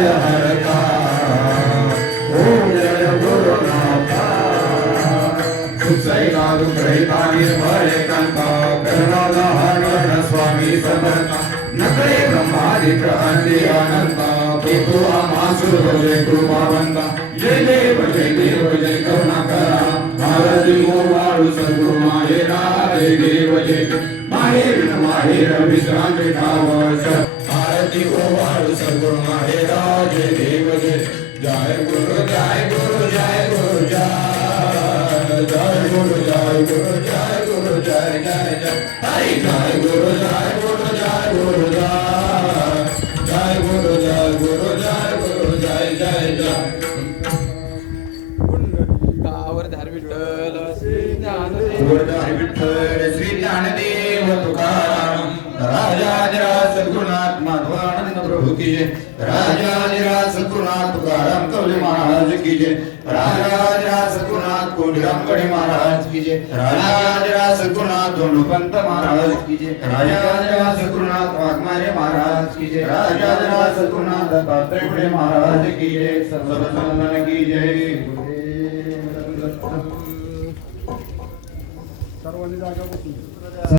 भय हरता ओम जय गुरुनाथा सुसैला दुग्रहिता निर्भय कांता करुणाधारण स्वामी समर्था नकळे ब्रह्मादिक अंडी अनंता प्रभु आमासुर जय कृपावंता जय देव जय करुणाकरा महाराज मोवाळू सद्गुरु माहेरा जय देव जय माहेर विश्रांती ठावस भारती मोवाळू सद्गुरु माहेरा जय देव जय जय गुरु जय गुरु जय गुरु जय गुरु जय गुरु जय गुरु जय जय जय हरि जय गुरु जय गुरु जय गुरु जय गुरु जय गुरु जय गुरु जय जय जय गोवर्धन विठ्ठल श्री ज्ञानदेव तुकाराम राजाधिराज सद्गुरुनाथ माधवानंद प्रभु की जय राजाधिराज सद्गुरुनाथ तुकाराम कवले महाराज की जय राजाधिराज सद्गुरुनाथ कोडीराम गढी महाराज की जय राजाधिराज सद्गुरुनाथ धोंडोपंत महाराज की जय राजाधिराज सद्गुरुनाथ वाघमारे महाराज की जय राजाधिराज सद्गुरुनाथ दत्तात्रेय महाराज की जय सर्वसंबंधन की जय सर्वांनी जागा बसून